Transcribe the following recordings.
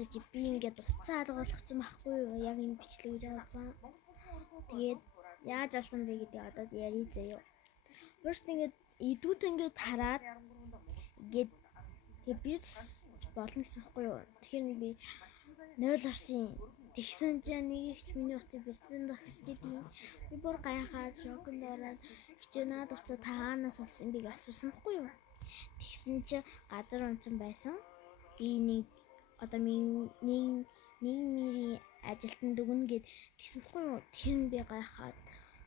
Тэгэж би ингээд утсаа алгуулсан байхгүй юу? Яг энэ бичлэг гэж бодсон. Тэгээд яаж алсан бэ гэдэг одоо ярий заяа. First ингээд идүүт ингээд хараад ингээд би болно гэсэн байхгүй юу? Тэгэхээр би 0 орсон. Тэгсэн чинь нэг ихч миний утсыг бэлдсэн дахиж идэв. Би бүр гайхаад шоконд ороод хичээнаад утсаа таанаас олсон биг асуусан байхгүй юу? Тэгсэн чинь газар унцсан байсан. Би нэг одоо миний ажилтан дүгнэ гэд тэгсэн байхгүй юу? Тэр нь би гайхаад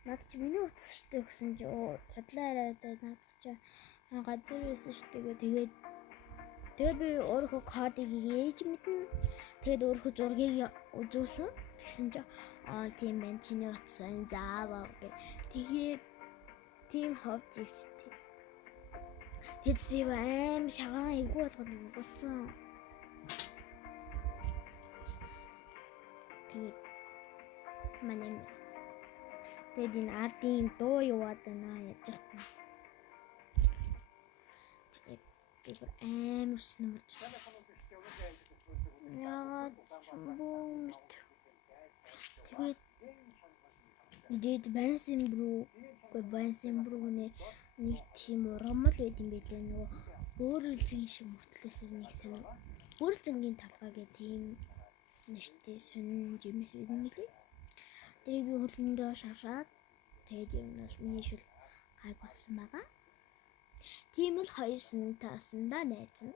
надад чи миний утас штэ гэсэн чи бодлоо яриад надад чи газар байсан штэ тэгээд би өөрөө кодыг ээж мэднэ. Тэгээд өөрөө зургийг үзүүлсэн. Тэгсэн чи тийм байна чиний утас энэ зааваа гэ. Тэгээд тийм ховж ивтэй. Тэд би аим шагаан эвгүй болгоод өгсөн. Тэгээд манай тэгээд энэ ардын дуу яваад байна яаж яах вэ? Би бүр амар снэмэрч. Яагаад бомт. Тэгээд дэд бэнсэн брүүний нэг тийм ургамал байд юм байлээ нөгөө бөөрөлзгийн шиг мөртлөөсөө нэг сонир. Бөөрөлзгийн талгаа гэх тийм нэштэй сонин жимс байдсан мөлий. Тэгээд би хөлөндөө шавшаад тэгээд юм бол миний шүл гайг болсон байгаа. Тийм л хоёр сүнтэй асандаа найзна.